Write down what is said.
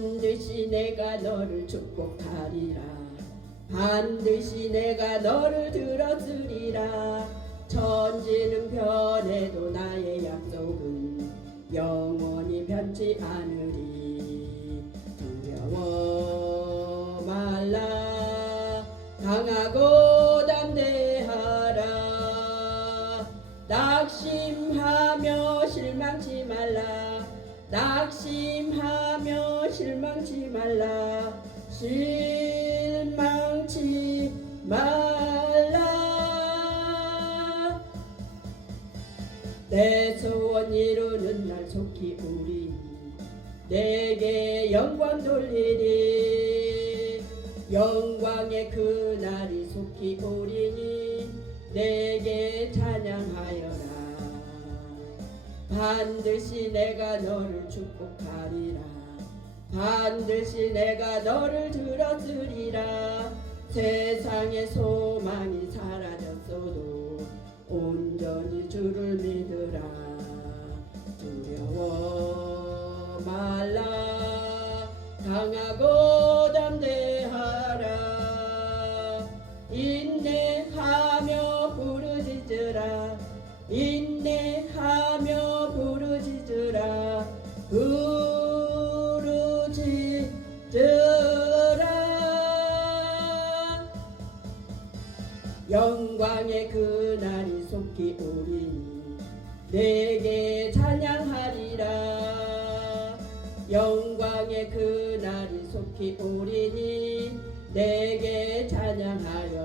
반드시 내가 너를 축복하리라. 반드시 내가 너를 들었으리라. 천지는 변해도 나의 약속은 영원히 변치 않으리. 두려워 말라. 강하고 담대하라. 낙심하며 실망치 말라. 낙심하며 실망치 말라. 실망치 말라. 내 소원 이루는 날 속히 우리 내게 영광 돌리리 영광의 그날이 속히 오리니 내게 찬양하여라. 반드시 내가 너를 축복하리라 반드시 내가 너를 들었으리라. 세상의 소망이 사라졌어도 온전히 주를 믿으라. 두려워 말라. 강하고 담대하라. 인내하며 부르짖으라. 인내 영광의 그날이 속히 오리니 내게 찬양하리라. 영광의 그날이 속히 오리니 내게 찬양하여라